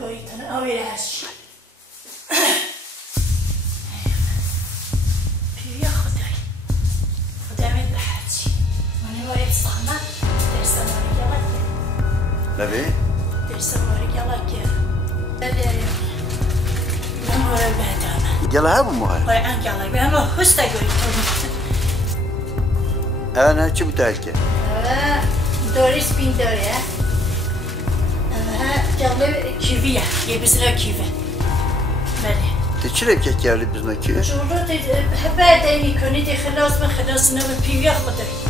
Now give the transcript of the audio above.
گویتن آویر هرچی پیویا خدای خدای به هرچی منی وارد صحنه درسته واری گلک لبی؟ درسته واری گلک بداری من وارد بهدامه گله هم مهار؟ وای ان گلک به همه خوسته گویتن نه چی بتاعت که؟ دوریس بین داره جلو کیویه یه بسیار کیوه بله چی رفت که کردی بزنه کیوه؟ جورو بعد اینی کنید خلاص من خلاص نمه پیویه خودم